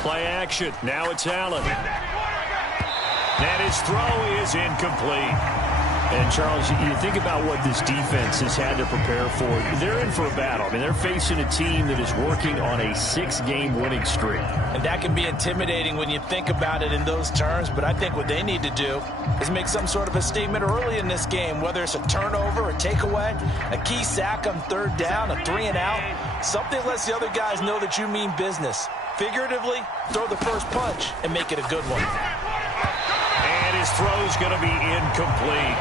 Play action. Now it's Allen. And his throw is incomplete. And, Charles, you think about what this defense has had to prepare for. They're in for a battle. I mean, they're facing a team that is working on a 6-game winning streak. And that can be intimidating when you think about it in those terms. But I think what they need to do is make some sort of a statement early in this game, whether it's a turnover, a takeaway, a key sack on third down, a 3-and-out. Something lets the other guys know that you mean business. Figuratively, throw the first punch and make it a good one. And his throw's going to be incomplete.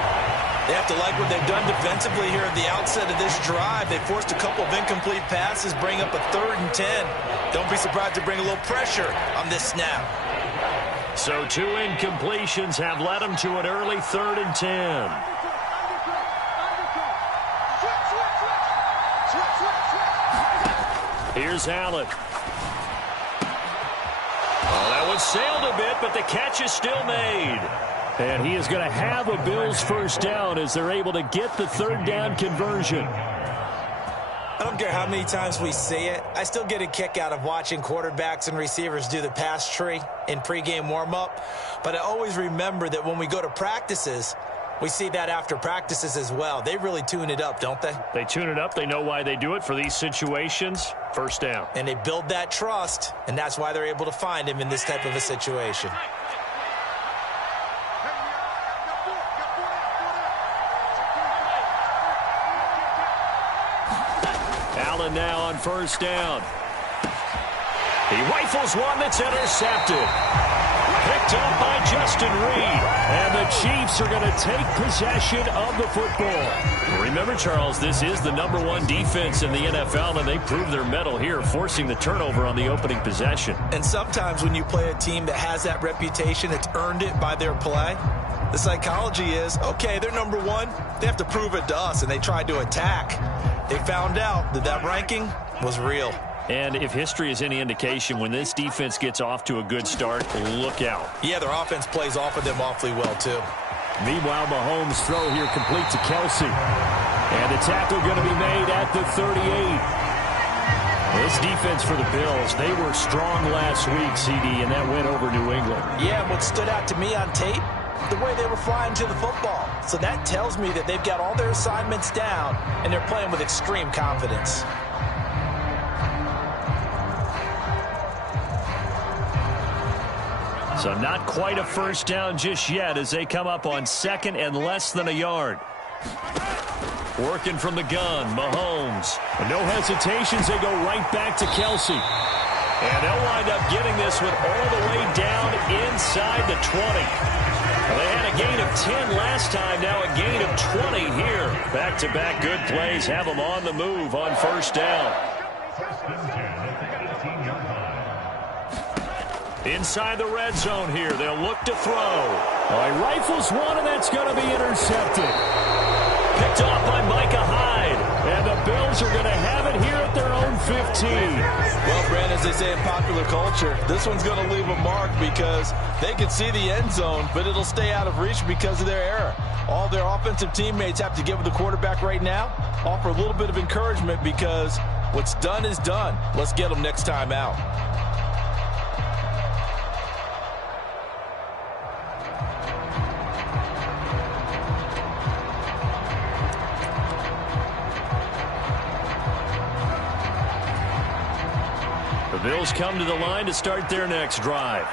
They have to like what they've done defensively here at the outset of this drive. They forced a couple of incomplete passes, bring up a 3rd and 10. Don't be surprised to bring a little pressure on this snap. So 2 incompletions have led them to an early 3rd and 10. Here's Allen. Well, that one sailed a bit, but the catch is still made. And he is going to have a Bills first down as they're able to get the 3rd down conversion. I don't care how many times we see it. I still get a kick out of watching quarterbacks and receivers do the pass tree in pregame warm-up. But I always remember that when we go to practices, we see that after practices as well. They really tune it up, don't they? They tune it up. They know why they do it for these situations. First down. And they build that trust, and that's why they're able to find him in this type of a situation. Allen now on first down. He rifles one that's intercepted. Picked up by Justin Reed. And the Chiefs are going to take possession of the football. Remember, Charles, this is the #1 defense in the NFL, and they prove their mettle here, forcing the turnover on the opening possession. And sometimes when you play a team that has that reputation, it's earned it by their play. The psychology is, okay, they're #1. They have to prove it to us, and they tried to attack. They found out that that ranking was real. And if history is any indication, when this defense gets off to a good start, look out. Yeah, their offense plays off of them awfully well, too. Meanwhile, Mahomes' throw here complete to Kelsey. And the tackle going to be made at the 38. This defense for the Bills, they were strong last week, CD, and that went over New England. Yeah, what stood out to me on tape, the way they were flying to the football. So that tells me that they've got all their assignments down, and they're playing with extreme confidence. So not quite a first down just yet as they come up on 2nd and less than a yard. Working from the gun, Mahomes. No hesitations, they go right back to Kelsey. And they'll wind up getting this one all the way down inside the 20. Well, they had a gain of 10 last time, now a gain of 20 here. Back-to-back good plays have them on the move on first down. Inside the red zone here, they'll look to throw. Well, he rifles one, and that's going to be intercepted. Picked off by Micah Hyde. And the Bills are going to have it here at their own 15. Well, Brandon, as they say in popular culture, this one's going to leave a mark because they can see the end zone, but it'll stay out of reach because of their error. All their offensive teammates have to give the quarterback right now, offer a little bit of encouragement because what's done is done. Let's get them next time out. The Bills come to the line to start their next drive.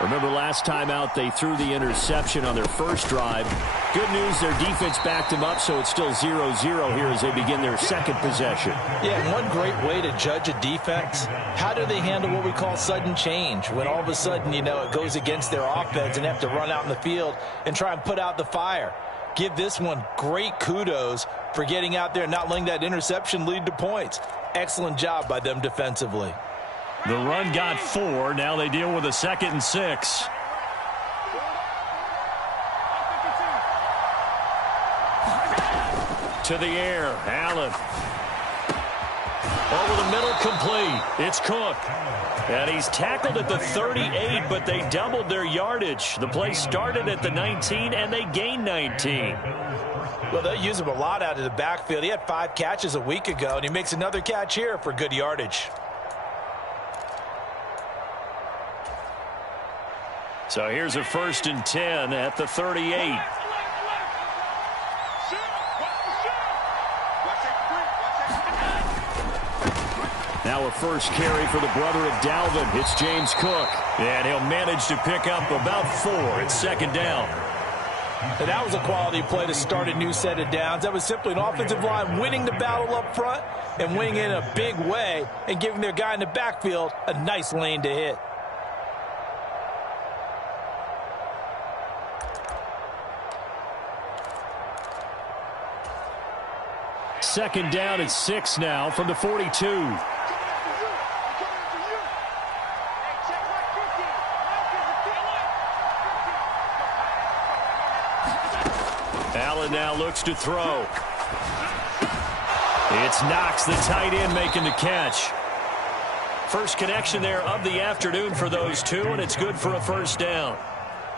Remember last time out they threw the interception on their first drive. Good news, their defense backed them up, so it's still 0-0 here as they begin their second possession. Yeah, and one great way to judge a defense, how do they handle what we call sudden change? When all of a sudden, you know, it goes against their offense and they have to run out in the field and try and put out the fire. Give this one great kudos for getting out there and not letting that interception lead to points. Excellent job by them defensively. The run got 4. Now they deal with a 2nd and 6. To the air, Allen. Over the middle, complete. It's Cook. And he's tackled at the 38, but they doubled their yardage. The play started at the 19, and they gained 19. Well, they'll use him a lot out of the backfield. He had 5 catches a week ago, and he makes another catch here for good yardage. So here's a 1st and 10 at the 38. Now a first carry for the brother of Dalvin. It's James Cook. And he'll manage to pick up about 4. It's 2nd down. And that was a quality play to start a new set of downs. That was simply an offensive line winning the battle up front and winning in a big way and giving their guy in the backfield a nice lane to hit. Second down at 6 now from the 42. Allen now looks to throw. It's Knox, the tight end, making the catch. First connection there of the afternoon for those two, and it's good for a 1st down.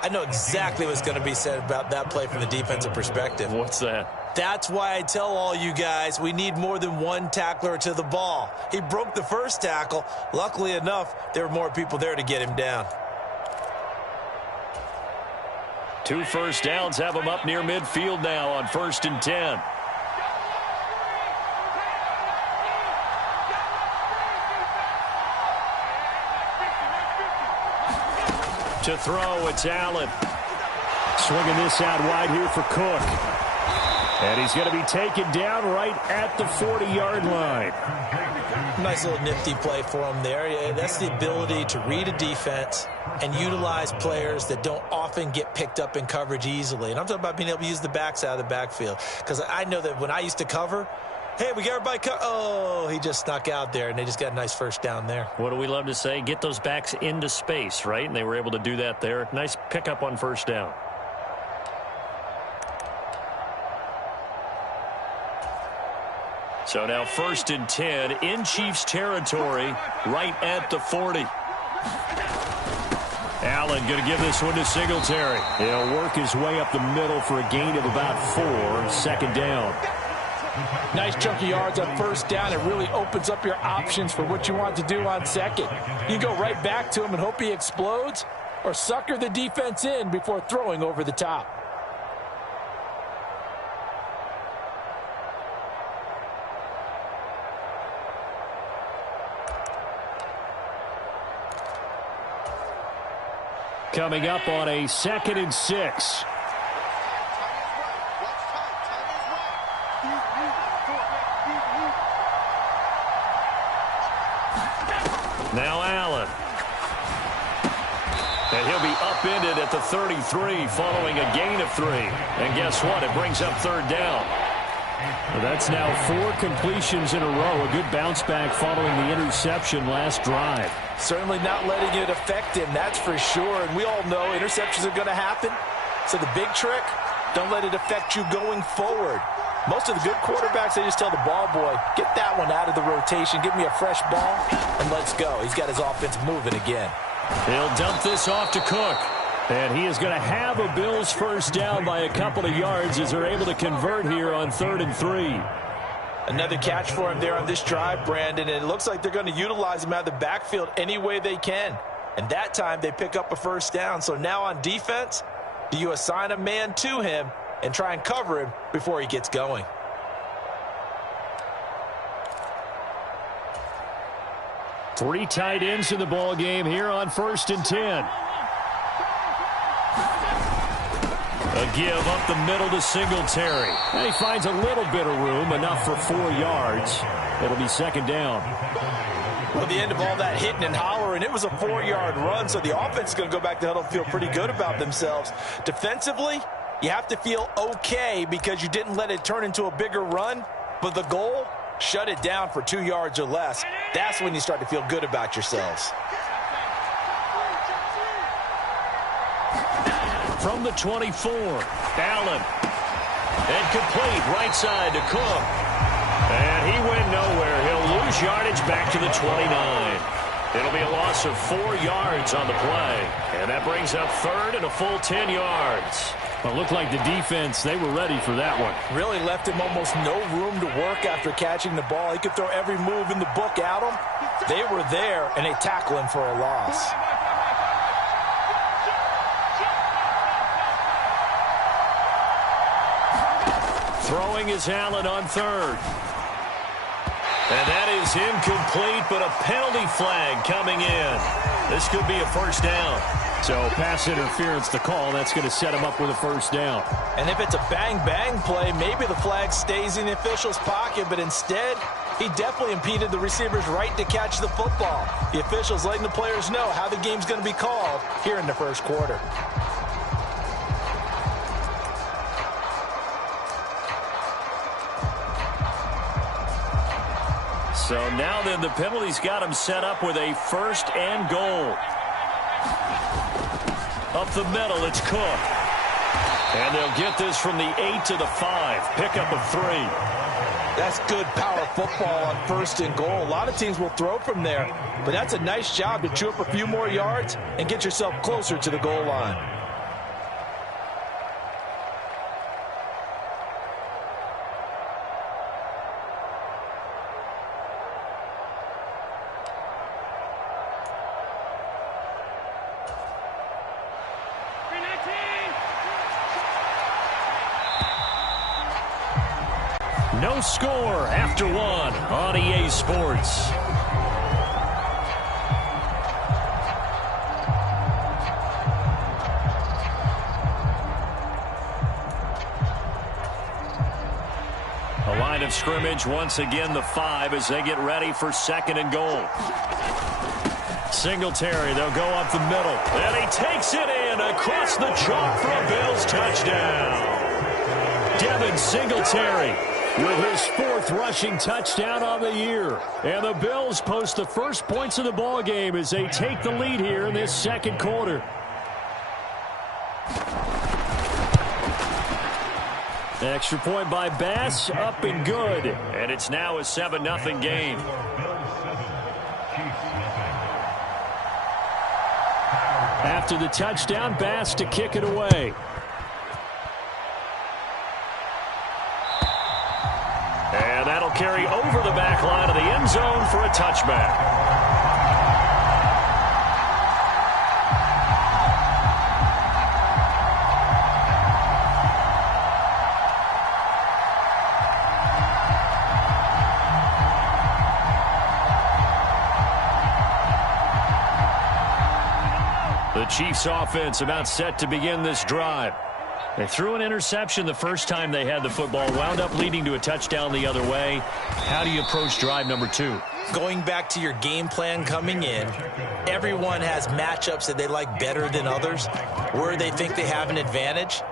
I know exactly what's going to be said about that play from the defensive perspective. What's that? That's why I tell all you guys we need more than one tackler to the ball. He broke the first tackle. Luckily enough, there were more people there to get him down. 2 first downs have him up near midfield now on 1st and 10. To throw, it's Allen. Swinging this out wide here for Cook. And he's going to be taken down right at the 40-yard line. Nice little nifty play for him there. Yeah, that's the ability to read a defense and utilize players that don't often get picked up in coverage easily. And I'm talking about being able to use the backs out of the backfield. Because I know that when I used to cover, hey, we got everybody oh, he just snuck out there, and they just got a nice 1st down there. What do we love to say? Get those backs into space, right? And they were able to do that there. Nice pickup on 1st down. So now 1st and 10 in Chiefs territory right at the 40. Allen going to give this one to Singletary. He'll work his way up the middle for a gain of about 4. 2nd down. Nice chunky yards on 1st down. It really opens up your options for what you want to do on 2nd. You can go right back to him and hope he explodes, or sucker the defense in before throwing over the top. Coming up on a 2nd and 6. Now Allen. And he'll be upended at the 33 following a gain of 3. And guess what? It brings up 3rd down. Well, that's now 4 completions in a row. A good bounce back following the interception last drive. Certainly not letting it affect him, that's for sure. And we all know interceptions are going to happen. So the big trick, don't let it affect you going forward. Most of the good quarterbacks, they just tell the ball boy, get that one out of the rotation, give me a fresh ball, and let's go. He's got his offense moving again. He'll dump this off to Cook. And he is going to have a Bills 1st down by a couple of yards as they're able to convert here on 3rd and 3. Another catch for him there on this drive, Brandon, and it looks like they're going to utilize him out of the backfield any way they can. And that time they pick up a 1st down. So now on defense, do you assign a man to him and try and cover him before he gets going? Three tight ends in the ball game here on 1st and 10. A give up the middle to Singletary. And he finds a little bit of room, enough for 4 yards. It'll be 2nd down. Well, the end of all that hitting and hollering, it was a 4-yard run, so the offense is going to go back to huddle and feel pretty good about themselves. Defensively, you have to feel okay because you didn't let it turn into a bigger run, but the goal, shut it down for 2 yards or less. That's when you start to feel good about yourselves. From the 24, Allen. And complete right side to Cook. And he went nowhere. He'll lose yardage back to the 29. It'll be a loss of 4 yards on the play. And that brings up 3rd and a full 10 yards. Well, it looked like the defense, they were ready for that one. Really left him almost no room to work after catching the ball. He could throw every move in the book at him. They were there, and they tackle him for a loss. Throwing is Allen on third. And that is incomplete, but a penalty flag coming in. This could be a first down. So pass interference to call. That's going to set him up with a first down. And if it's a bang-bang play, maybe the flag stays in the official's pocket, but instead, he definitely impeded the receiver's right to catch the football. The official's letting the players know how the game's going to be called here in the first quarter. So now then the penalty's got him set up with a first and goal. Up the middle, it's Cook. And they'll get this from the 8 to the 5. Pickup of 3. That's good power football on first and goal. A lot of teams will throw from there, but that's a nice job to chew up a few more yards and get yourself closer to the goal line. No score after one on EA Sports. A line of scrimmage once again the 5 as they get ready for second and goal. Singletary, they'll go up the middle. And he takes it in across the chalk for a Bills touchdown. Devin Singletary with his 4th rushing touchdown on the year. And the Bills post the first points of the ball game as they take the lead here in this second quarter. Extra point by Bass, up and good. And it's now a 7-0 game. After the touchdown, Bass to kick it away. And that'll carry over the back line of the end zone for a touchback. The Chiefs offense about set to begin this drive. They threw an interception the first time they had the football, wound up leading to a touchdown the other way. How do you approach drive number 2? Going back to your game plan coming in, everyone has matchups that they like better than others, where they think they have an advantage.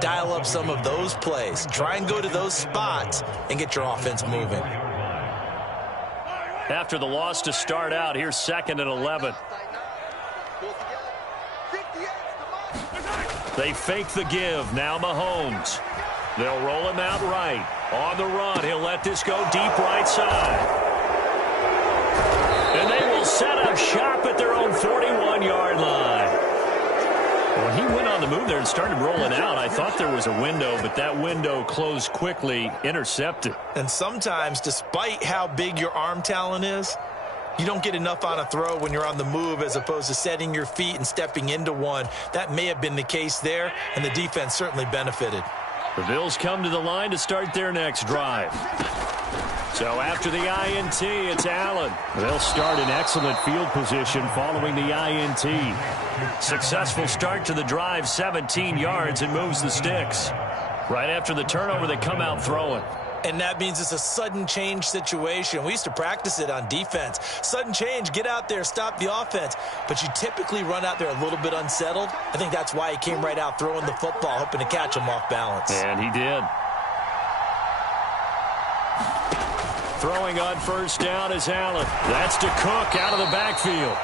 Dial up some of those plays. Try and go to those spots and get your offense moving. After the loss to start out, here's 2nd and 11. They fake the give. Now Mahomes. They'll roll him out right. On the run, he'll let this go deep right side. And they will set up shop at their own 41-yard line. When he went on the move there and started rolling out, I thought there was a window, but that window closed quickly, intercepted. And sometimes, despite how big your arm talent is, you don't get enough on a throw when you're on the move as opposed to setting your feet and stepping into one. That may have been the case there, and the defense certainly benefited. The Bills come to the line to start their next drive. So after the INT, it's Allen. They'll start in excellent field position following the INT. Successful start to the drive, 17 yards, and moves the sticks. Right after the turnover, they come out throwing. And that means it's a sudden change situation. We used to practice it on defense. Sudden change, get out there, stop the offense. But you typically run out there a little bit unsettled. I think that's why he came right out throwing the football, hoping to catch him off balance. And he did. Throwing on first down is Allen. That's to Cook out of the backfield.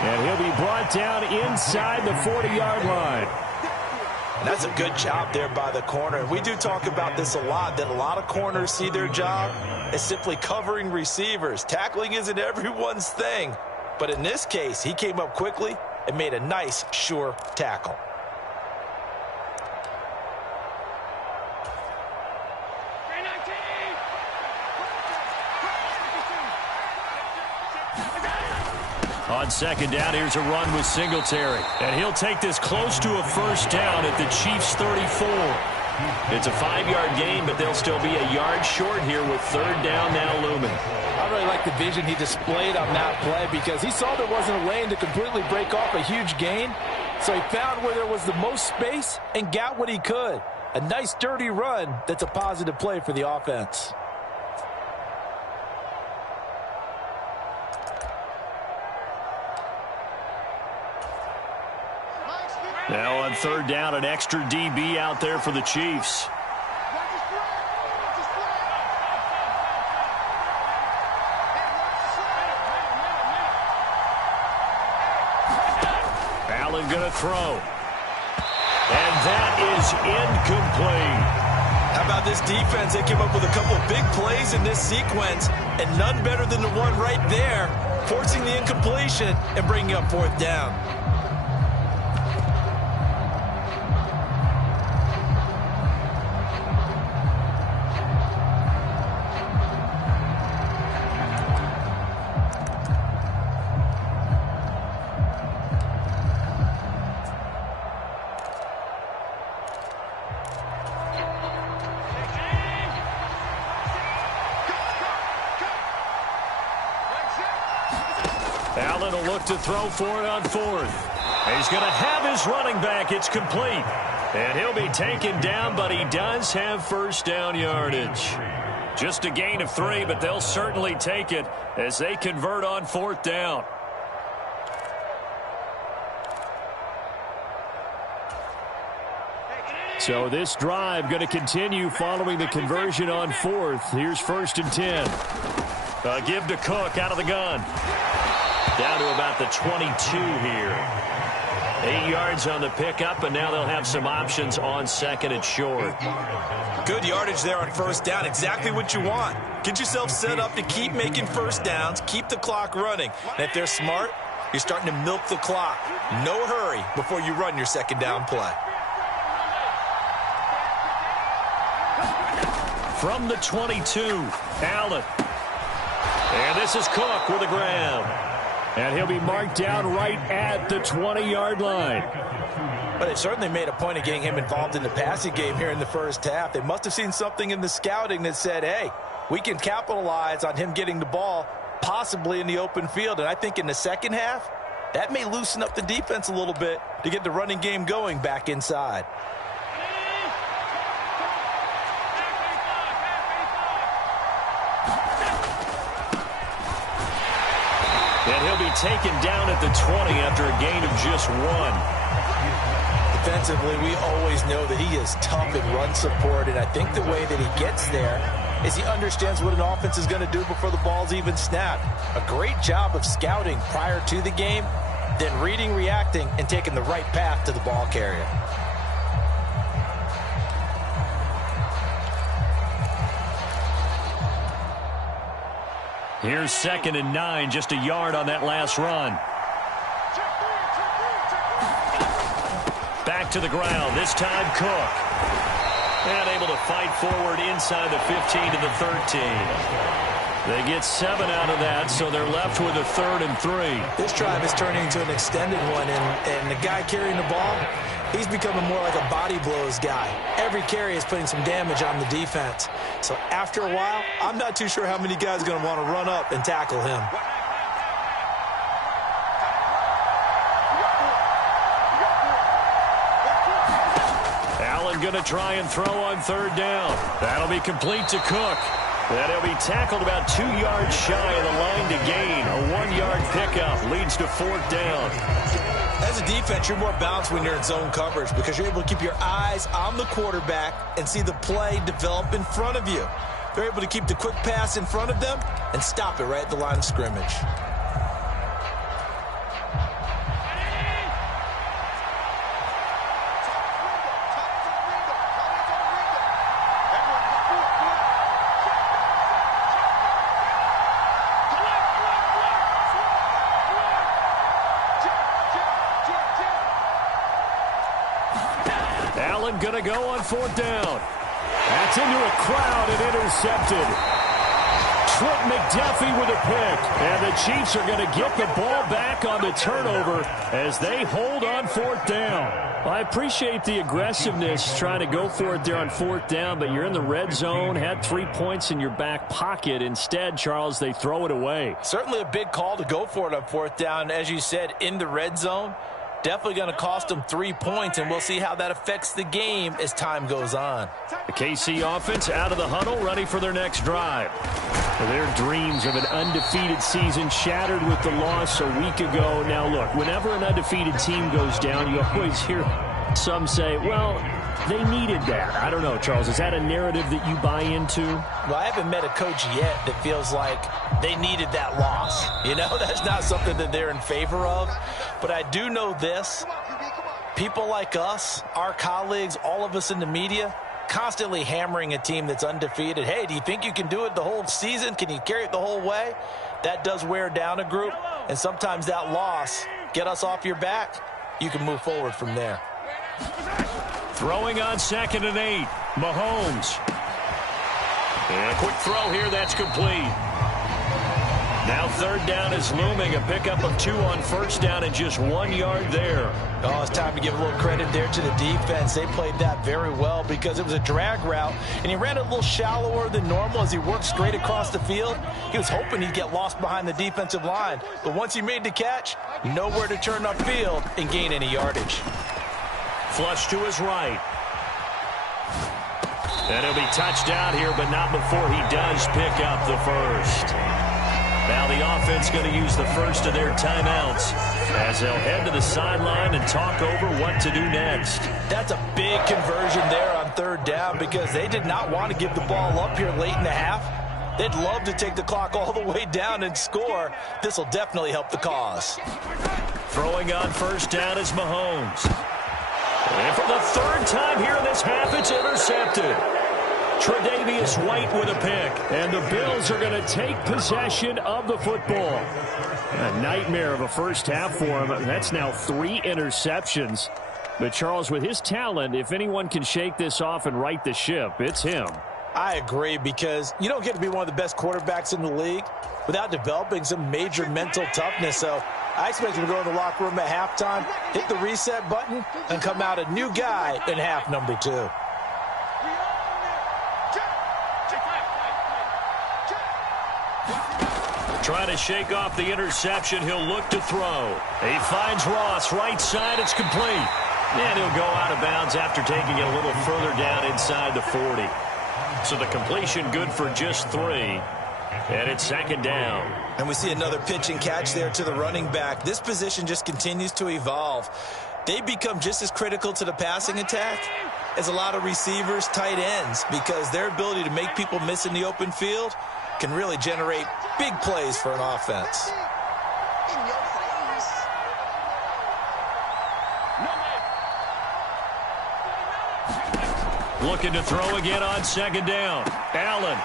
And he'll be brought down inside the 40-yard line. And that's a good job there by the corner. And we do talk about this a lot, that a lot of corners see their job as simply covering receivers. Tackling isn't everyone's thing. But in this case, he came up quickly and made a nice, sure tackle. On second down, here's a run with Singletary. And he'll take this close to a first down at the Chiefs' 34. It's a 5-yard gain, but they'll still be a yard short here with third down now looming. I really like the vision he displayed on that play because he saw there wasn't a lane to completely break off a huge gain. So he found where there was the most space and got what he could. A nice, dirty run that's a positive play for the offense. Now on third down, an extra DB out there for the Chiefs. Allen going to throw. And that is incomplete. How about this defense? They came up with a couple of big plays in this sequence, and none better than the one right there, forcing the incompletion and bringing up fourth down. Allen will look to throw for it on fourth. And he's going to have his running back. It's complete. And he'll be taken down, but he does have first down yardage. Just a gain of 3, but they'll certainly take it as they convert on fourth down. So this drive going to continue following the conversion on fourth. Here's first and 10. Give to Cook out of the gun. Down to about the 22 here. 8 yards on the pickup, and now they'll have some options on second and short. Good yardage there on first down. Exactly what you want. Get yourself set up to keep making first downs, keep the clock running. And if they're smart, you're starting to milk the clock. No hurry before you run your second down play. From the 22, Allen. And this is Cook with a grab. And he'll be marked down right at the 20-yard line. But they certainly made a point of getting him involved in the passing game here in the first half. They must have seen something in the scouting that said, hey, we can capitalize on him getting the ball possibly in the open field. And I think in the second half, that may loosen up the defense a little bit to get the running game going back inside. And he'll be taken down at the 20 after a gain of just 1. Defensively, we always know that he is tough in run support, and I think the way that he gets there is he understands what an offense is going to do before the ball's even snapped. A great job of scouting prior to the game, then reading, reacting, and taking the right path to the ball carrier. Here's second and 9, just a yard on that last run. Back to the ground, this time Cook. And able to fight forward inside the 15 to the 13. They get 7 out of that, so they're left with a 3rd and 3. This drive is turning into an extended one, and the guy carrying the ball, he's becoming more like a body blows guy. Every carry is putting some damage on the defense. So after a while, I'm not too sure how many guys are going to want to run up and tackle him. Allen going to try and throw on third down. That'll be complete to Cook. And he'll be tackled about 2 yards shy of the line to gain. A 1-yard pickup leads to fourth down. As a defense, you're more balanced when you're in zone coverage because you're able to keep your eyes on the quarterback and see the play develop in front of you. They're able to keep the quick pass in front of them and stop it right at the line of scrimmage. Allen going to go on fourth down. That's into a crowd and intercepted. Trent McDuffie with a pick. And the Chiefs are going to get the ball back on the turnover as they hold on fourth down. Well, I appreciate the aggressiveness trying to go for it there on 4th down, but you're in the red zone, had 3 points in your back pocket. Instead, Charles, they throw it away. Certainly a big call to go for it on 4th down. As you said, in the red zone, definitely going to cost them 3 points, and we'll see how that affects the game as time goes on. The KC offense out of the huddle, ready for their next drive. Their dreams of an undefeated season shattered with the loss a week ago. Now, look, whenever an undefeated team goes down, you always hear some say, well, they needed that. I don't know, Charles. Is that a narrative that you buy into? Well, I haven't met a coach yet that feels like they needed that loss. You know, that's not something that they're in favor of. But I do know this. People like us, our colleagues, all of us in the media, constantly hammering a team that's undefeated. Hey, do you think you can do it the whole season? Can you carry it the whole way? That does wear down a group. And sometimes that loss, get us off your back, you can move forward from there. Throwing on 2nd and 8. Mahomes. And a quick throw here, that's complete. Now 3rd down is looming. A pickup of 2 on 1st down and just 1 yard there. Oh, it's time to give a little credit there to the defense. They played that very well because it was a drag route, and he ran it a little shallower than normal as he worked straight across the field. He was hoping he'd get lost behind the defensive line, but once he made the catch, nowhere to turn upfield and gain any yardage. Flush to his right. And he'll be touched out here, but not before he does pick up the first. Now the offense going to use the first of their timeouts as they'll head to the sideline and talk over what to do next. That's a big conversion there on 3rd down because they did not want to give the ball up here late in the half. They'd love to take the clock all the way down and score. This will definitely help the cause. Throwing on 1st down is Mahomes. And for the 3rd time here in this half, it's intercepted. Tre'Davious White with a pick, and the Bills are going to take possession of the football. A nightmare of a first half for him. That's now 3 interceptions. But Charles, with his talent, if anyone can shake this off and right the ship, it's him. I agree, because you don't get to be one of the best quarterbacks in the league without developing some major mental toughness. So I expect him to go in the locker room at halftime, hit the reset button, and come out a new guy in half number 2. Trying to shake off the interception. He'll look to throw. He finds Ross. Right side. It's complete. And he'll go out of bounds after taking it a little further down inside the 40. So the completion good for just 3. And it's 2nd down. And we see another pitch and catch there to the running back. This position just continues to evolve. They become just as critical to the passing attack as a lot of receivers, tight ends, because their ability to make people miss in the open field can really generate big plays for an offense. Looking to throw again on 2nd down. Allen.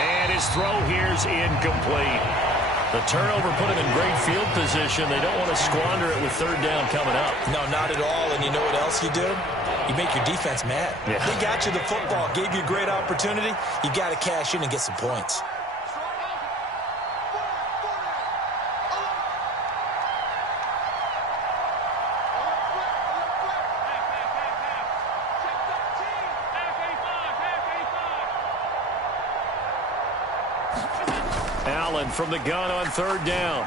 And his throw here's incomplete. The turnover put him in great field position. They don't want to squander it with 3rd down coming up. No, not at all. And you know what else you do? You make your defense mad. Yeah. They got you the football, gave you a great opportunity. You got to cash in and get some points. Allen from the gun on 3rd down.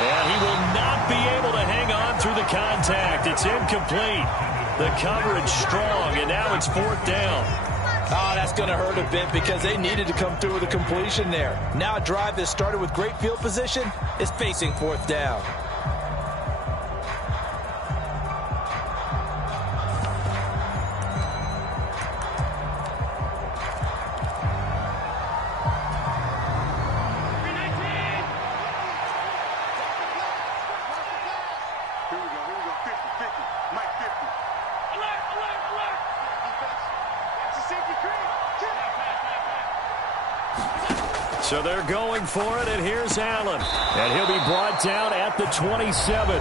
And he will not be able to hang on through the contact. It's incomplete. The coverage strong, and now it's 4th down. Oh, that's going to hurt a bit because they needed to come through with a completion there. Now a drive that started with great field position is facing 4th down. So they're going for it, and here's Allen. And he'll be brought down at the 27.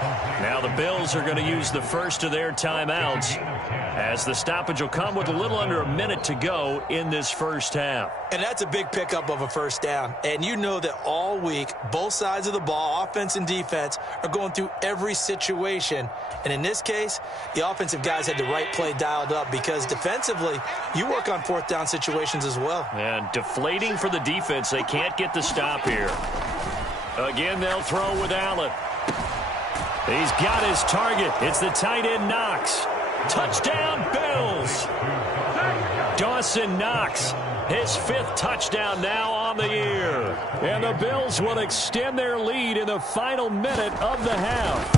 Now the Bills are going to use the first of their timeouts, as the stoppage will come with a little under a minute to go in this first half. And that's a big pickup of a first down. And you know that all week, both sides of the ball, offense and defense, are going through every situation. And in this case, the offensive guys had the right play dialed up, because defensively, you work on fourth down situations as well. And deflating for the defense. They can't get the stop here. Again, they'll throw with Allen. He's got his target. It's the tight end Knox. Touchdown, Bills. Dawson Knox, his 5th touchdown now on the year. And the Bills will extend their lead in the final minute of the half.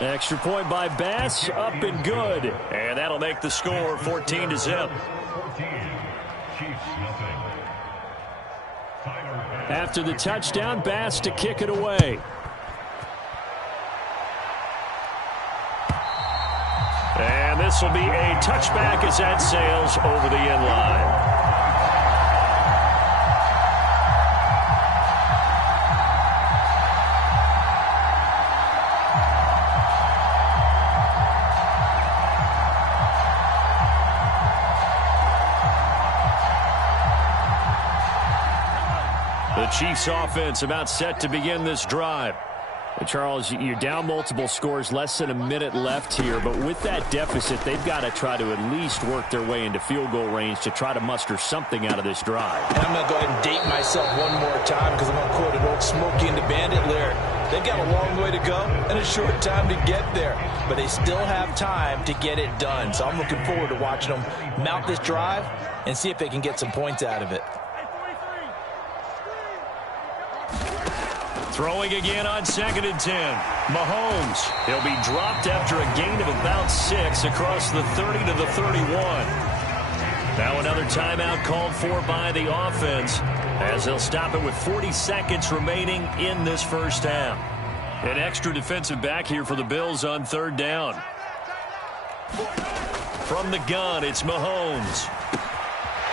Extra point by Bass, up and good. And that'll make the score 14-0. After the touchdown, Bass to kick it away. And this will be a touchback as that sails over the end line. The Chiefs offense about set to begin this drive. Charles, you're down multiple scores, less than a minute left here, but with that deficit, they've got to try to at least work their way into field goal range to try to muster something out of this drive. And I'm going to go ahead and date myself one more time, because I'm going to quote an old Smokey and the Bandit lyric. They've got a long way to go and a short time to get there, but they still have time to get it done. So I'm looking forward to watching them mount this drive and see if they can get some points out of it. Throwing again on 2nd and 10. Mahomes. He'll be dropped after a gain of about 6 across the 30 to the 31. Now another timeout called for by the offense, as they'll stop it with 40 seconds remaining in this first half. An extra defensive back here for the Bills on 3rd down. From the gun, it's Mahomes.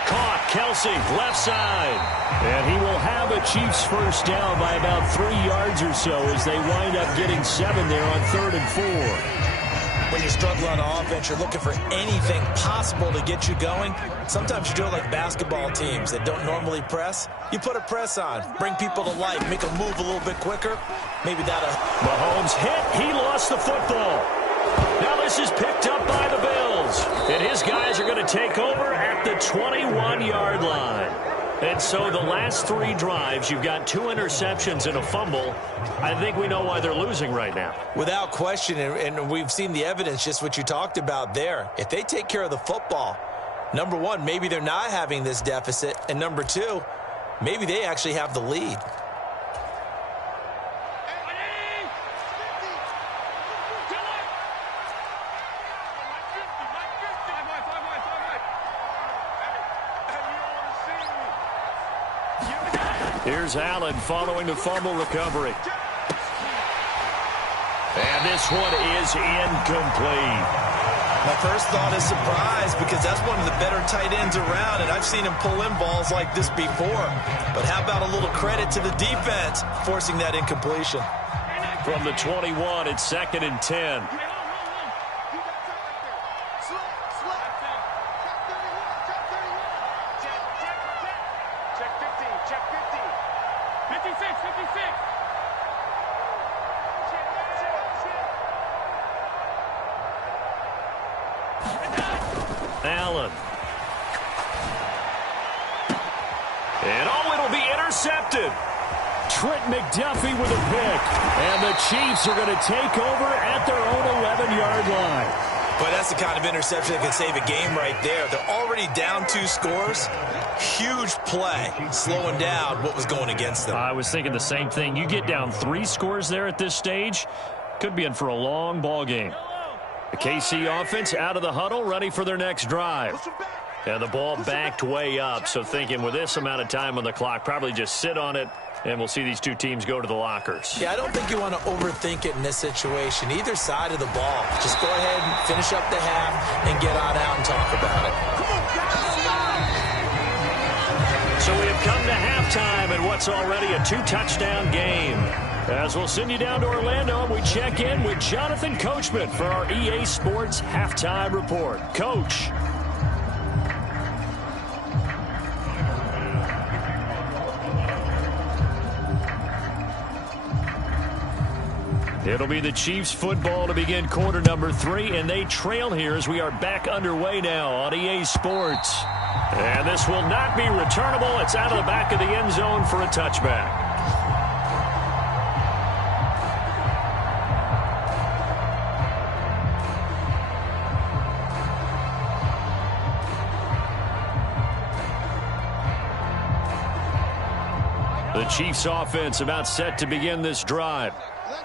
Caught, Kelsey, left side. And he will have a Chiefs first down by about 3 yards or so, as they wind up getting 7 there on 3rd and 4. When you struggle on offense, you're looking for anything possible to get you going. Sometimes you do it like basketball teams that don't normally press. You put a press on, bring people to life, make them move a little bit quicker. Maybe that'll... Mahomes hit. He lost the football. Now this is picked up by the Bills. And his guys are going to take over at the 21-yard line. And so the last 3 drives, you've got 2 interceptions and a fumble. I think we know why they're losing right now. Without question, and we've seen the evidence, just what you talked about there. If they take care of the football, number one, maybe they're not having this deficit. And number 2, maybe they actually have the lead. Here's Allen following the fumble recovery. And this one is incomplete. My first thought is surprise, because that's one of the better tight ends around, and I've seen him pull in balls like this before. But how about a little credit to the defense forcing that incompletion? From the 21, it's 2nd and 10. Allen. And it'll be intercepted. Trent McDuffie with a pick. And the Chiefs are going to take over at their own 11-yard line. But that's the kind of interception that can save a game right there. They're already down 2 scores. Huge play, slowing down what was going against them. I was thinking the same thing. You get down 3 scores there at this stage, could be in for a long ball game. The KC offense out of the huddle, ready for their next drive. And the ball backed way up, so thinking with this amount of time on the clock, probably just sit on it, and we'll see these 2 teams go to the lockers. Yeah, I don't think you want to overthink it in this situation. Either side of the ball. Just go ahead and finish up the half and get on out and talk about it. So we have come to halftime in what's already a 2-touchdown game. As we'll send you down to Orlando, and we check in with Jonathan Coachman for our EA Sports Halftime Report. Coach. It'll be the Chiefs football to begin quarter number 3, and they trail here as we are back underway now on EA Sports. And this will not be returnable. It's out of the back of the end zone for a touchback. The Chiefs offense about set to begin this drive.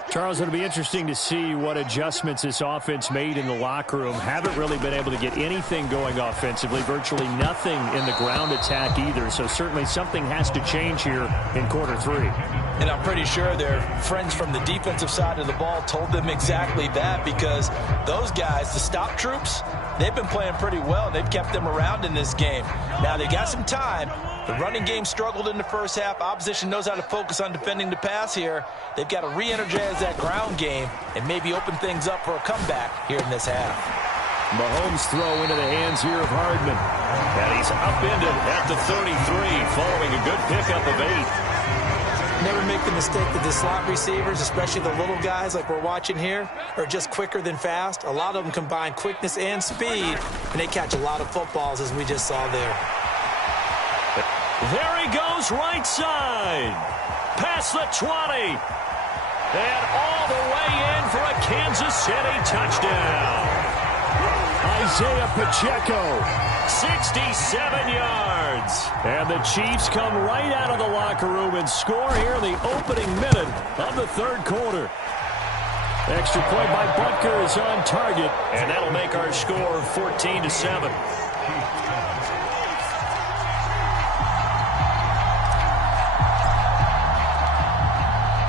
Charles, it'll be interesting to see what adjustments this offense made in the locker room. Haven't really been able to get anything going offensively, virtually nothing in the ground attack either. So certainly something has to change here in quarter 3. And I'm pretty sure their friends from the defensive side of the ball told them exactly that, because those guys, the stop troops, they've been playing pretty well. They've kept them around in this game. Now they got some time. The running game struggled in the first half. Opposition knows how to focus on defending the pass here. They've got to re-energize that ground game and maybe open things up for a comeback here in this half. Mahomes throw into the hands here of Hardman. And he's upended at the 33 following a good pickup of 8. Never make the mistake that the slot receivers, especially the little guys like we're watching here, are just quicker than fast. A lot of them combine quickness and speed, and they catch a lot of footballs, as we just saw there. There he goes, right side. Past the 20. And all the way in for a Kansas City touchdown. Isaiah Pacheco, 67 yards. And the Chiefs come right out of the locker room and score here in the opening minute of the third quarter. Extra point by Butker is on target, and that'll make our score 14-7.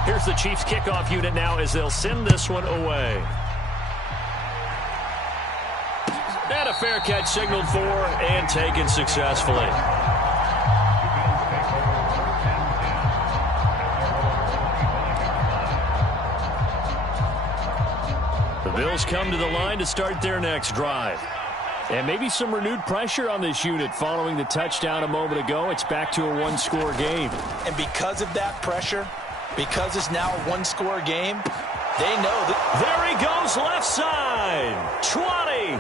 Here's the Chiefs kickoff unit now as they'll send this one away. And a fair catch signaled for and taken successfully. The Bills come to the line to start their next drive. And maybe some renewed pressure on this unit following the touchdown a moment ago. It's back to a one-score game. And because of that pressure, because it's now a one-score game, they know that. There he goes, left side. 20.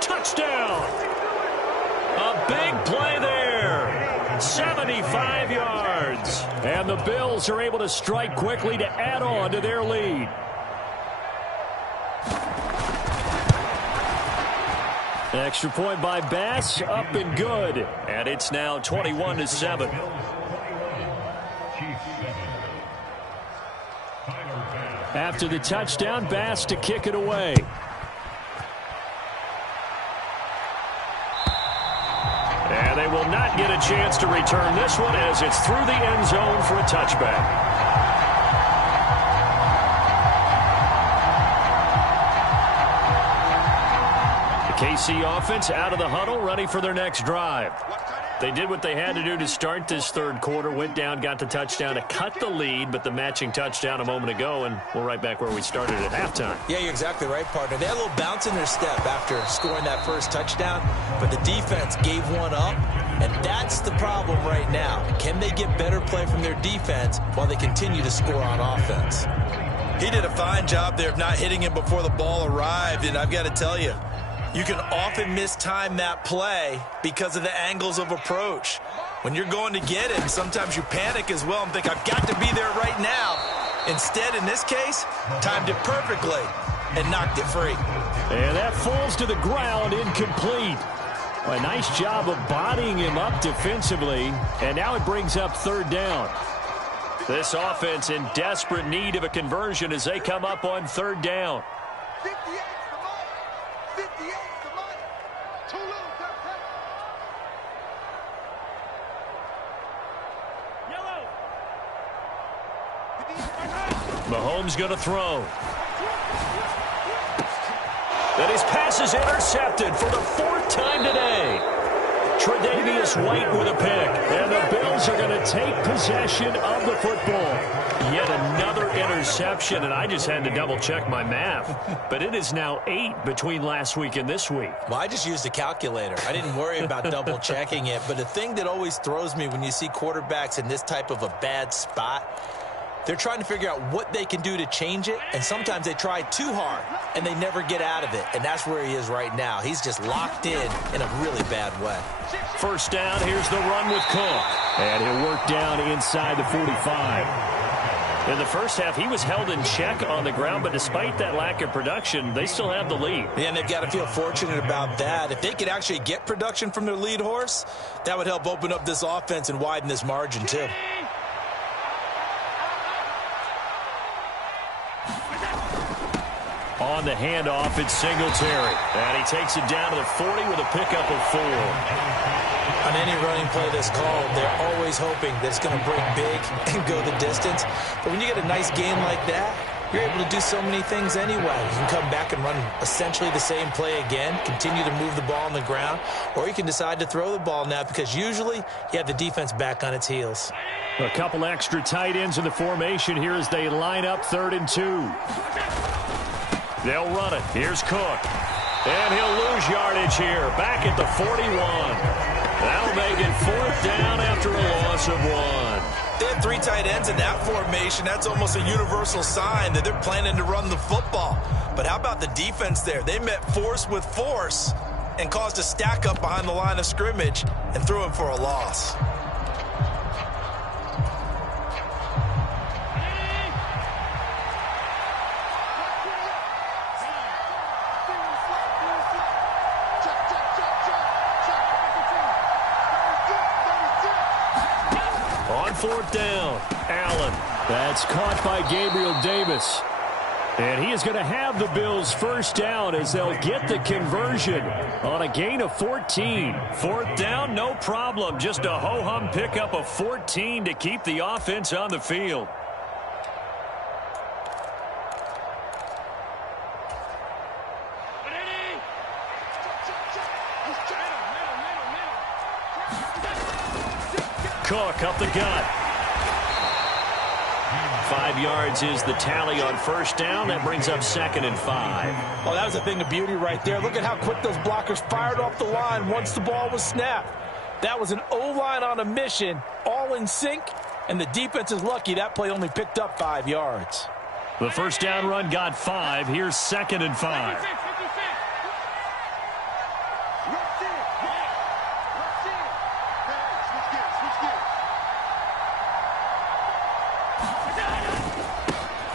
Touchdown. A big play there. 75 yards. And the Bills are able to strike quickly to add on to their lead. Extra point by Bass, up and good. And it's now 21-7. After the touchdown, Bass to kick it away. And they will not get a chance to return this one as it's through the end zone for a touchback. The KC offense out of the huddle, ready for their next drive. They did what they had to do to start this third quarter, went down, got the touchdown to cut the lead, but the matching touchdown a moment ago, and we're right back where we started at halftime. Yeah, you're exactly right, partner. They had a little bounce in their step after scoring that first touchdown, but the defense gave one up, and that's the problem right now. Can they get better play from their defense while they continue to score on offense? He did a fine job there of not hitting him before the ball arrived, and I've got to tell you, you can often mistime that play because of the angles of approach. When you're going to get him, sometimes you panic as well and think, I've got to be there right now. Instead, in this case, timed it perfectly and knocked it free. And that falls to the ground, incomplete. A nice job of bodying him up defensively, and now it brings up third down. This offense in desperate need of a conversion as they come up on third down. 58 to money. Too little, Yellow. Mahomes going to throw. And his pass is intercepted for the fourth time today. Tre'Davious White with a pick. And the Bills are going to take possession of the football. Yet another interception, and I just had to double-check my math. But it is now 8 between last week and this week. Well, I just used a calculator. I didn't worry about double-checking it. But the thing that always throws me when you see quarterbacks in this type of a bad spot, they're trying to figure out what they can do to change it, and sometimes they try too hard, and they never get out of it. And that's where he is right now. He's just locked in a really bad way. First down, here's the run with Cook. And he'll work down inside the 45. In the first half, he was held in check on the ground, but despite that lack of production, they still have the lead. Yeah, and they've got to feel fortunate about that. If they could actually get production from their lead horse, that would help open up this offense and widen this margin, too. On the handoff, it's Singletary. And he takes it down to the 40 with a pickup of 4. On any running play that's called, they're always hoping that it's going to break big and go the distance. But when you get a nice game like that, you're able to do so many things anyway. You can come back and run essentially the same play again, continue to move the ball on the ground, or you can decide to throw the ball now because usually you have the defense back on its heels. A couple extra tight ends in the formation here as they line up 3rd and 2. They'll run it. Here's Cook. And he'll lose yardage here. Back at the 41. That'll make it 4th down after a loss of 1. They have 3 tight ends in that formation. That's almost a universal sign that they're planning to run the football. But how about the defense there? They met force with force and caused a stack up behind the line of scrimmage and threw him for a loss. On 4th down, Allen. That's caught by Gabriel Davis. And he is going to have the Bills' first down as they'll get the conversion on a gain of 14. 4th down, no problem. Just a ho-hum pickup of 14 to keep the offense on the field. Cook up the gut. 5 yards is the tally on first down. That brings up 2nd and 5. Well, that was a thing of beauty right there. Look at how quick those blockers fired off the line once the ball was snapped. That was an O-line on a mission, all in sync, and the defense is lucky that play only picked up 5 yards. The first down run got 5. Here's 2nd and 5.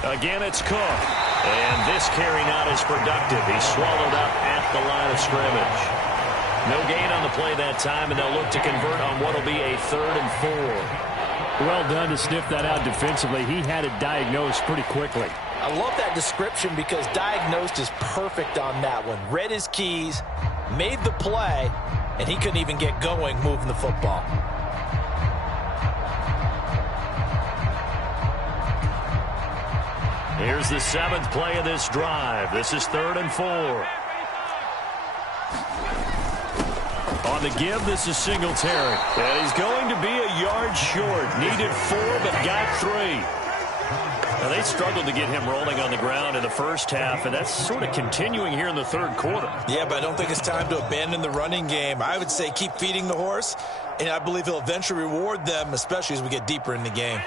Again, it's Cook. And this carry not as productive. He's swallowed up at the line of scrimmage. No gain on the play that time, and they'll look to convert on what will be a 3rd and 4. Well done to sniff that out defensively. He had it diagnosed pretty quickly. I love that description because diagnosed is perfect on that one. Read his keys, made the play, and he couldn't even get going moving the football. Here's the 7th play of this drive. This is 3rd and 4. On the give, this is Singletary. And he's going to be a yard short. Needed 4, but got 3. Now, they struggled to get him rolling on the ground in the first half, and that's sort of continuing here in the 3rd quarter. Yeah, but I don't think it's time to abandon the running game. I would say keep feeding the horse, and I believe he'll eventually reward them, especially as we get deeper in the game.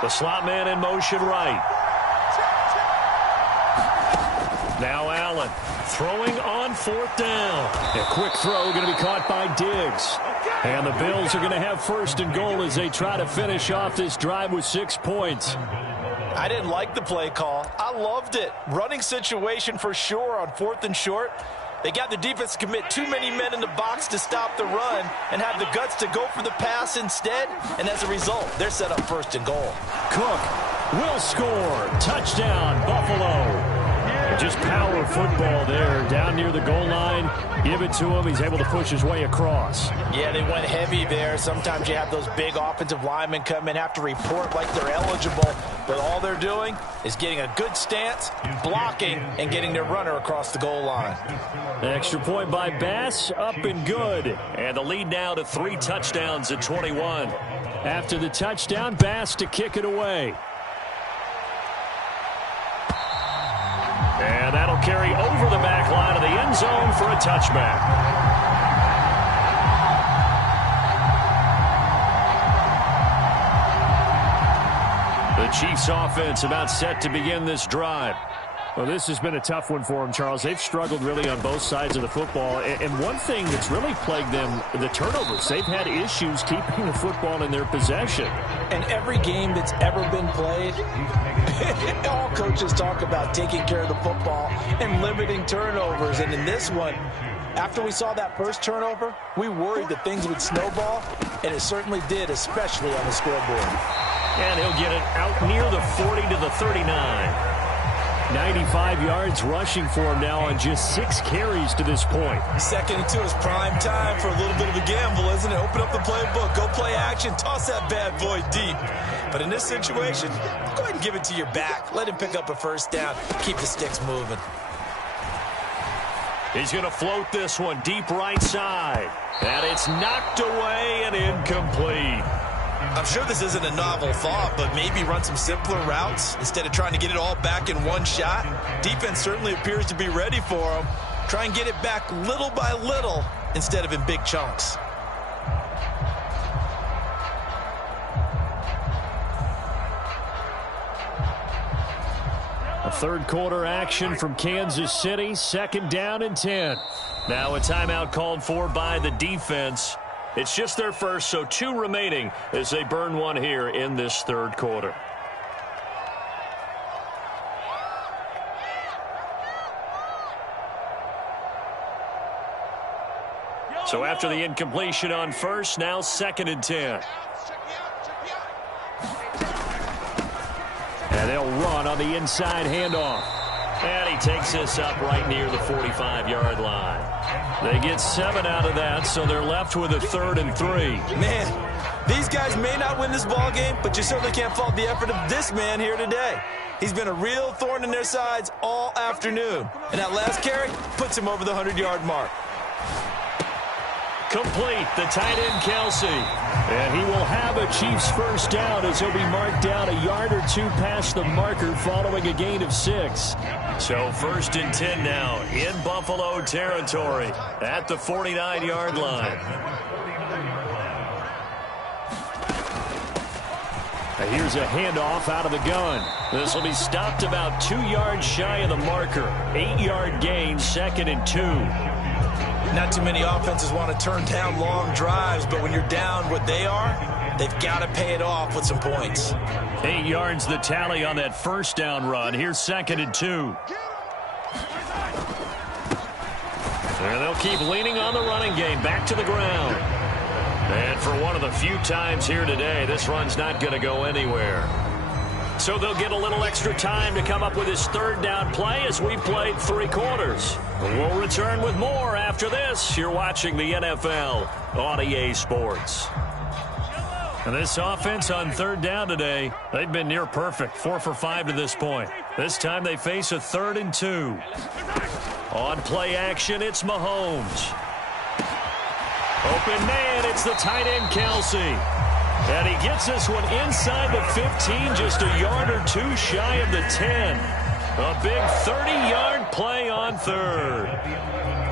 The slot man in motion right. Now Allen throwing on 4th down. A quick throw going to be caught by Diggs. And the Bills are going to have 1st and goal as they try to finish off this drive with 6 points. I didn't like the play call. I loved it. Running situation for sure on 4th and short. They got the defense to commit too many men in the box to stop the run and have the guts to go for the pass instead. And as a result, they're set up 1st and goal. Cook will score. Touchdown, Buffalo. Just power football there, down near the goal line. Give it to him. He's able to push his way across. Yeah, they went heavy there. Sometimes you have those big offensive linemen come in, have to report like they're eligible, but all they're doing is getting a good stance, blocking, and getting their runner across the goal line. Extra point by Bass, up and good. And the lead now to 3 touchdowns at 21. After the touchdown, Bass to kick it away. And that'll carry over the back line of the end zone for a touchback. The Chiefs offense about set to begin this drive. Well, this has been a tough one for them, Charles. They've struggled really on both sides of the football. And one thing that's really plagued them, the turnovers. They've had issues keeping the football in their possession. And every game that's ever been played, all coaches talk about taking care of the football and limiting turnovers. And in this one, after we saw that first turnover, we worried that things would snowball, and it certainly did, especially on the scoreboard. And he'll get it out near the 40 to the 39. 95 yards rushing for him now on just 6 carries to this point. 2nd and 2 is prime time for a little bit of a gamble, isn't it? Open up the playbook, go play action, toss that bad boy deep. But in this situation, go ahead and give it to your back. Let him pick up a first down. Keep the sticks moving. He's going to float this one deep right side. And it's knocked away and incomplete. I'm sure this isn't a novel thought, but maybe run some simpler routes instead of trying to get it all back in one shot. Defense certainly appears to be ready for him. Try and get it back little by little instead of in big chunks. A third quarter action from Kansas City. 2nd down and 10. Now a timeout called for by the defense. It's just their first, so 2 remaining as they burn one here in this third quarter. So after the incompletion on first, now 2nd and 10. And they'll run on the inside handoff. And he takes this up right near the 45-yard line. They get 7 out of that, so they're left with a 3rd and 3. Man, these guys may not win this ball game, but you certainly can't fault the effort of this man here today. He's been a real thorn in their sides all afternoon. And that last carry puts him over the 100-yard mark. Complete, the tight end Kelsey. And he will have a Chiefs first down as he'll be marked down a yard or 2 past the marker following a gain of 6. So 1st and 10 now in Buffalo territory at the 49-yard line. Now here's a handoff out of the gun. This will be stopped about 2 yards shy of the marker. 8-yard gain, 2nd and 2. Not too many offenses want to turn down long drives, but when you're down what they are, they've got to pay it off with some points. 8 yards the tally on that first down run. Here's 2nd and 2. And they'll keep leaning on the running game. Back to the ground. And for one of the few times here today, this run's not going to go anywhere. So they'll get a little extra time to come up with his 3rd down play as we played 3 quarters. We'll return with more after this. You're watching the NFL on EA Sports. And this offense on 3rd down today, they've been near perfect. 4 for 5 to this point. This time they face a 3rd and 2. On play action, it's Mahomes. Open man, it's the tight end Kelsey. And he gets this one inside the 15, just a yard or 2 shy of the 10. A big 30-yard play on 3rd.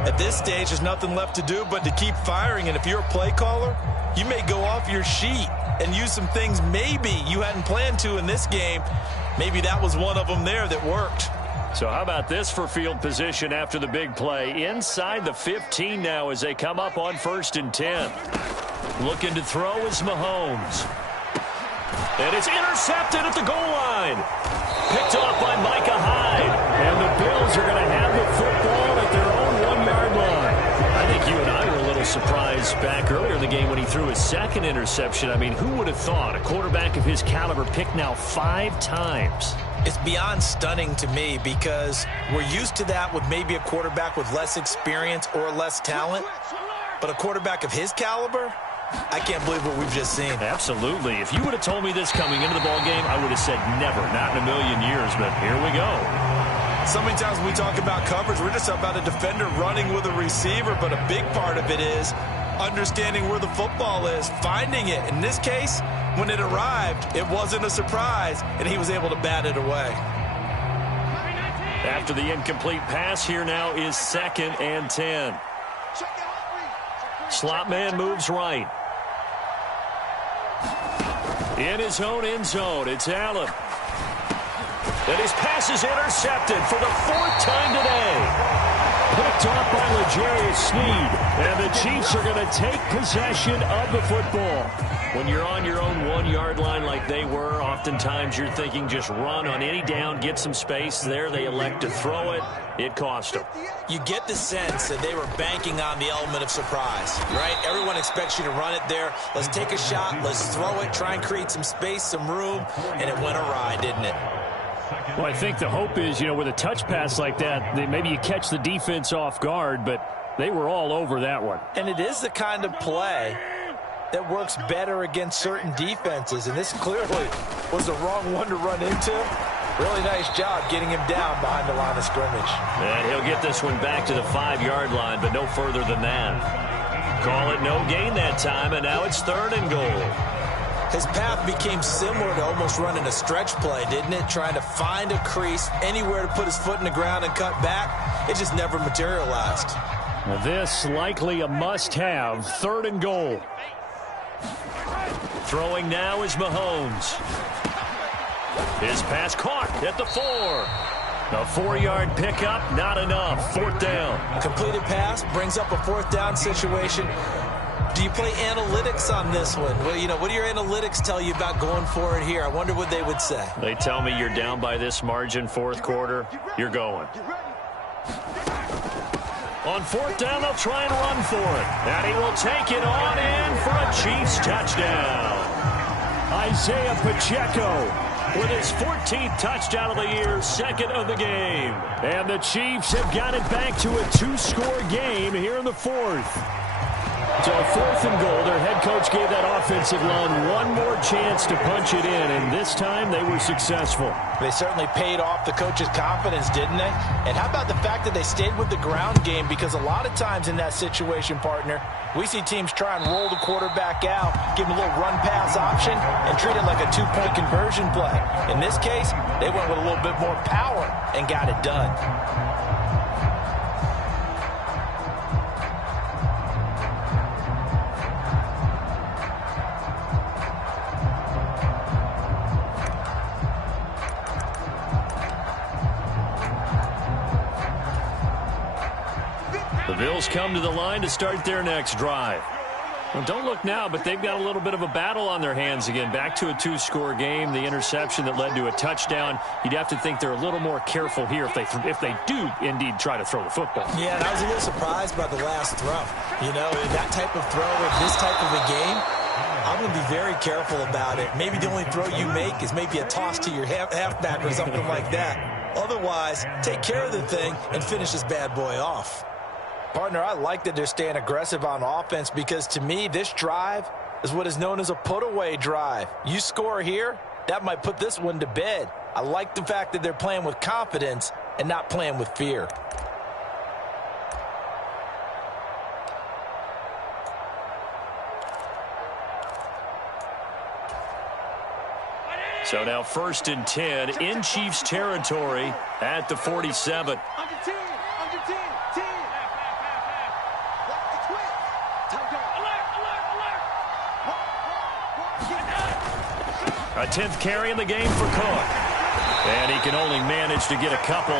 At this stage, there's nothing left to do but to keep firing. And if you're a play caller, you may go off your sheet and use some things maybe you hadn't planned to in this game. Maybe that was one of them there that worked. So how about this for field position after the big play? Inside the 15 now as they come up on 1st and 10. Looking to throw is Mahomes. And it's intercepted at the goal line. Picked off by Micah Hyde. And the Bills are going to have the football at their own 1-yard line. I think you and I were a little surprised back earlier in the game when he threw his 2nd interception. I mean, who would have thought a quarterback of his caliber picked now 5 times? It's beyond stunning to me because we're used to that with maybe a quarterback with less experience or less talent. But a quarterback of his caliber, I can't believe what we've just seen. Absolutely. If you would have told me this coming into the ball game, I would have said never, not in a million years, but here we go. So many times when we talk about coverage, we're just about a defender running with a receiver, but a big part of it is understanding where the football is, finding it. In this case, when it arrived, it wasn't a surprise, and he was able to bat it away. After the incomplete pass, here now is 2nd and 10. Slot man moves right. In his own end zone, it's Allen. And his pass is intercepted for the 4th time today. Picked off by L'Jarius Sneed. And the Chiefs are going to take possession of the football. When you're on your own 1-yard line like they were, oftentimes you're thinking just run on any down, get some space. There they elect to throw it. It cost them. You get the sense that they were banking on the element of surprise, right? Everyone expects you to run it there. Let's take a shot. Let's throw it. Try and create some space, some room. And it went awry, didn't it? Well, I think the hope is, with a touch pass like that, maybe you catch the defense off guard, but they were all over that one. And it is the kind of play that works better against certain defenses, and this clearly was the wrong one to run into. Really nice job getting him down behind the line of scrimmage. And he'll get this one back to the 5-yard line, but no further than that. Call it no gain that time, and now it's 3rd and goal. His path became similar to almost running a stretch play, didn't it? Trying to find a crease, anywhere to put his foot in the ground and cut back. It just never materialized. Well, this likely a must-have. 3rd and goal. Throwing now is Mahomes. His pass caught at the 4. A 4-yard pickup, not enough. 4th down. Completed pass brings up a 4th down situation. Do you play analytics on this one? Well, what do your analytics tell you about going for it here? I wonder what they would say. They tell me you're down by this margin, 4th quarter. You're going. On 4th down, they'll try and run for it. And he will take it on in for a Chiefs touchdown. Isaiah Pacheco with his 14th touchdown of the year, 2nd of the game. And the Chiefs have got it back to a 2-score game here in the 4th. So 4th and goal, their head coach gave that offensive line one more chance to punch it in, and this time they were successful. They certainly paid off the coach's confidence, didn't they? And how about the fact that they stayed with the ground game? Because a lot of times in that situation, partner, we see teams try and roll the quarterback out, give him a little run-pass option, and treat it like a 2-point conversion play. In this case, they went with a little bit more power and got it done. The Bills come to the line to start their next drive. Well, don't look now, but they've got a little bit of a battle on their hands again. Back to a 2-score game. The interception that led to a touchdown. You'd have to think they're a little more careful here if they do indeed try to throw the football. Yeah, and I was a little surprised by the last throw. That type of throw in this type of a game, I'm going to be very careful about it. Maybe the only throw you make is maybe a toss to your halfback or something like that. Otherwise, take care of the thing and finish this bad boy off. Partner, I like that they're staying aggressive on offense because, to me, this drive is what is known as a put-away drive. You score here, that might put this one to bed. I like the fact that they're playing with confidence and not playing with fear. So now 1st and 10 in Chiefs territory at the 47. A 10th carry in the game for Cook. And he can only manage to get a couple.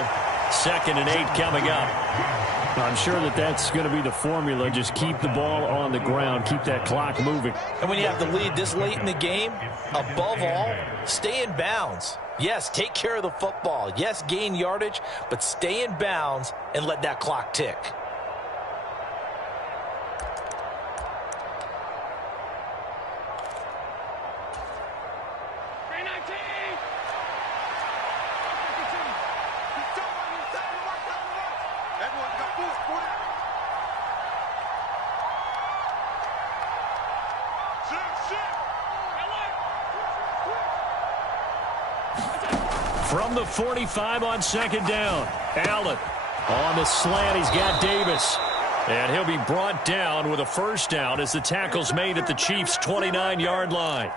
2nd and 8 coming up. I'm sure that's going to be the formula. Just keep the ball on the ground. Keep that clock moving. And when you have the lead this late in the game, above all, stay in bounds. Yes, take care of the football. Yes, gain yardage, but stay in bounds and let that clock tick. From the 45 on second down. Allen on the slant. He's got Davis. And he'll be brought down with a first down as the tackle's made at the Chiefs' 29-yard line.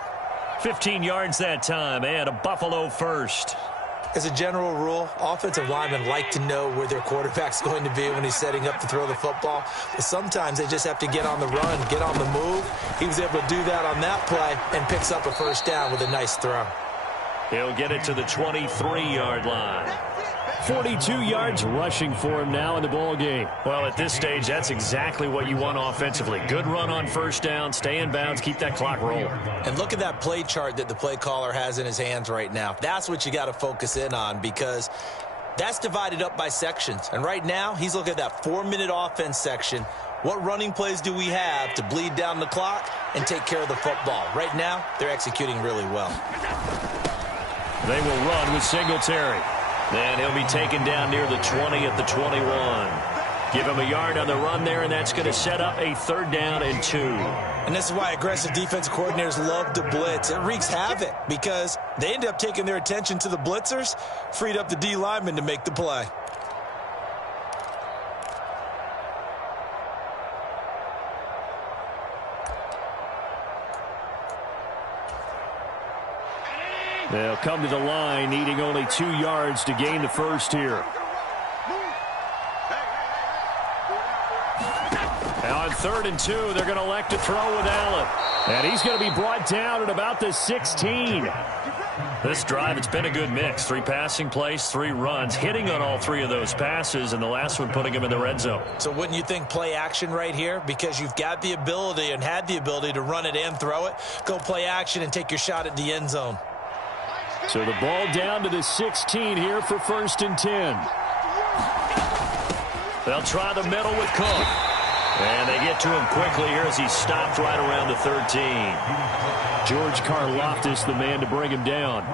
15 yards that time and a Buffalo first. As a general rule, offensive linemen like to know where their quarterback's going to be when he's setting up to throw the football. But sometimes they just have to get on the run, get on the move. He was able to do that on that play and picks up a first down with a nice throw. He'll get it to the 23-yard line. 42 yards rushing for him now in the ball game. Well, at this stage, that's exactly what you want offensively. Good run on first down, stay in bounds, keep that clock rolling. And look at that play chart that the play caller has in his hands right now. That's what you got to focus in on because that's divided up by sections. And right now, he's looking at that 4-minute offense section. What running plays do we have to bleed down the clock and take care of the football? Right now, they're executing really well. They will run with Singletary. Then he'll be taken down near the 20 at the 21. Give him a yard on the run there, and that's going to set up a third down and 2. And this is why aggressive defensive coordinators love to blitz. It wreaks havoc because they end up taking their attention to the blitzers, freed up the D lineman to make the play. They'll come to the line, needing only 2 yards to gain the first here. Now on 3rd and 2, they're going to elect to throw with Allen. And he's going to be brought down at about the 16. This drive, it's been a good mix. 3 passing plays, 3 runs, hitting on all 3 of those passes, and the last one putting him in the red zone. So wouldn't you think play action right here? Because you've got the ability and had the ability to run it and throw it. Go play action and take your shot at the end zone. So the ball down to the 16 here for 1st and 10. They'll try the middle with Cook. And they get to him quickly here as he's stopped right around the 13. George Karlaftis, the man to bring him down.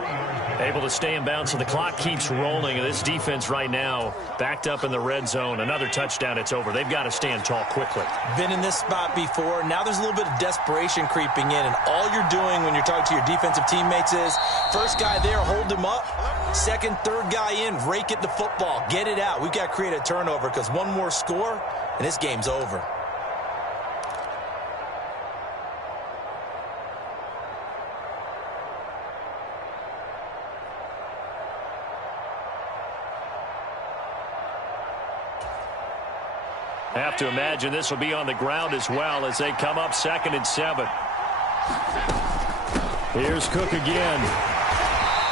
Able to stay in bounds, so the clock keeps rolling. And this defense right now backed up in the red zone. Another touchdown, it's over. They've got to stand tall quickly. Been in this spot before. Now there's a little bit of desperation creeping in. And all you're doing when you're talking to your defensive teammates is, first guy there, hold him up. Second, third guy in, rake at the football. Get it out. We've got to create a turnover because one more score, and this game's over. Have to imagine this will be on the ground as well as they come up 2nd and 7. Here's Cook again.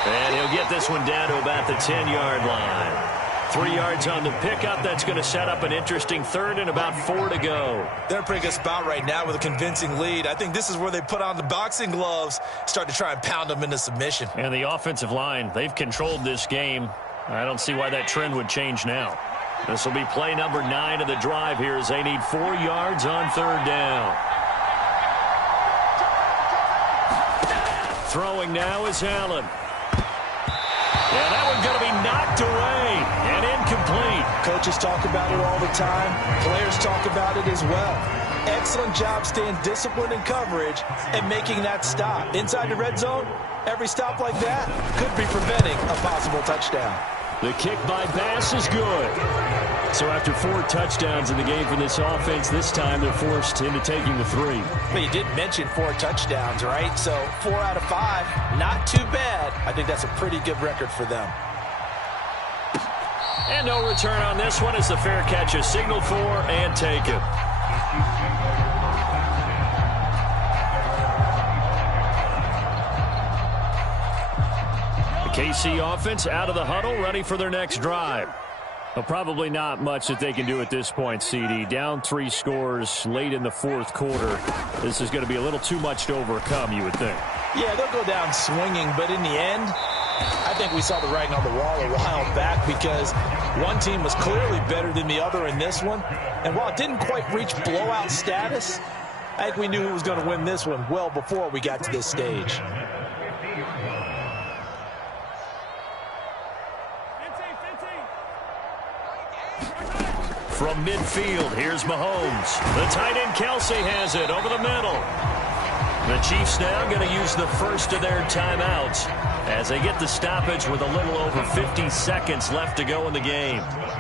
And he'll get this one down to about the 10-yard line. 3 yards on the pickup. That's going to set up an interesting 3rd and about 4 to go. They're in a pretty good spot right now with a convincing lead. I think this is where they put on the boxing gloves, start to try and pound them into submission. And the offensive line, they've controlled this game. I don't see why that trend would change now. This will be play number 9 of the drive here as they need 4 yards on 3rd down. Throwing now is Allen. And that one's going to be knocked away and incomplete. Coaches talk about it all the time. Players talk about it as well. Excellent job staying disciplined in coverage and making that stop. Inside the red zone, every stop like that could be preventing a possible touchdown. The kick by Bass is good. So after 4 touchdowns in the game for this offense, this time they're forced into taking the 3. But you did mention 4 touchdowns, right? So 4 out of 5, not too bad. I think that's a pretty good record for them. And no return on this one as the fair catch is signaled for and taken. The KC offense out of the huddle, ready for their next drive. Well, probably not much that they can do at this point, CD. Down 3 scores late in the 4th quarter. This is going to be a little too much to overcome, you would think. Yeah, they'll go down swinging, but in the end, I think we saw the writing on the wall a while back because one team was clearly better than the other in this one. And while it didn't quite reach blowout status, I think we knew who was going to win this one well before we got to this stage. From midfield, here's Mahomes. The tight end Kelsey has it over the middle. The Chiefs now going to use the first of their timeouts as they get the stoppage with a little over 50 seconds left to go in the game.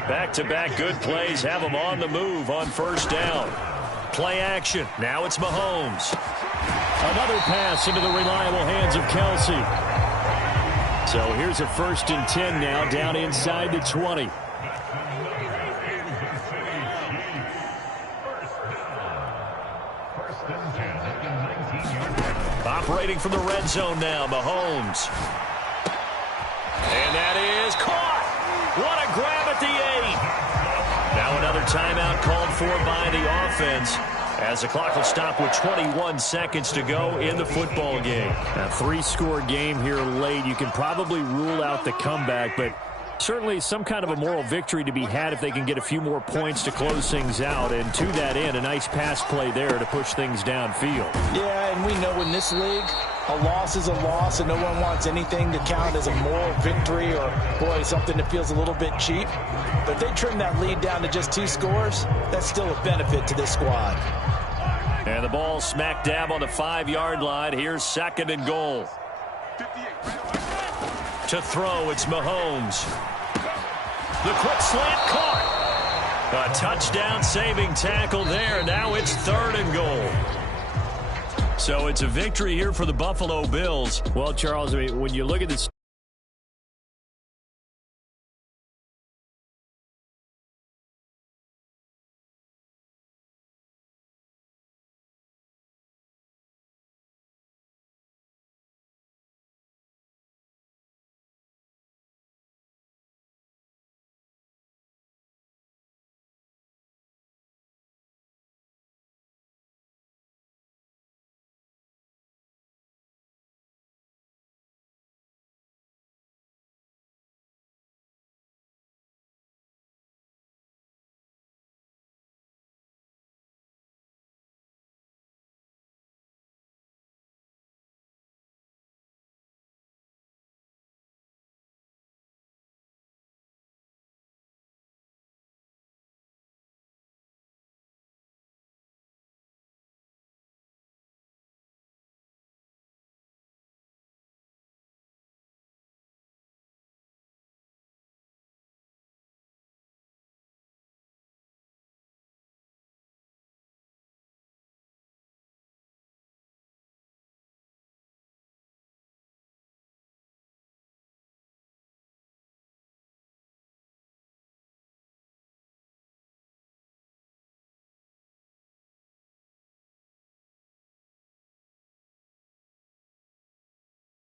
Back-to-back good plays have them on the move on first down. Play action. Now it's Mahomes. Another pass into the reliable hands of Kelsey. So here's a 1st and 10 now down inside the 20. Operating from the red zone now, Mahomes. And that is caught. What a grab at the 8. Now another timeout called for by the offense as the clock will stop with 21 seconds to go in the football game. A 3-score game here late. You can probably rule out the comeback, but certainly some kind of a moral victory to be had if they can get a few more points to close things out. And to that end, a nice pass play there to push things downfield. Yeah, and we know in this league, a loss is a loss, and no one wants anything to count as a moral victory or, boy, something that feels a little bit cheap. But if they trim that lead down to just 2 scores, that's still a benefit to this squad. And the ball smack dab on the 5-yard line. Here's 2nd and goal. To throw, it's Mahomes. The quick slant caught. A touchdown saving tackle there. Now it's 3rd and goal. So it's a victory here for the Buffalo Bills. Well, Charles, I mean, when you look at this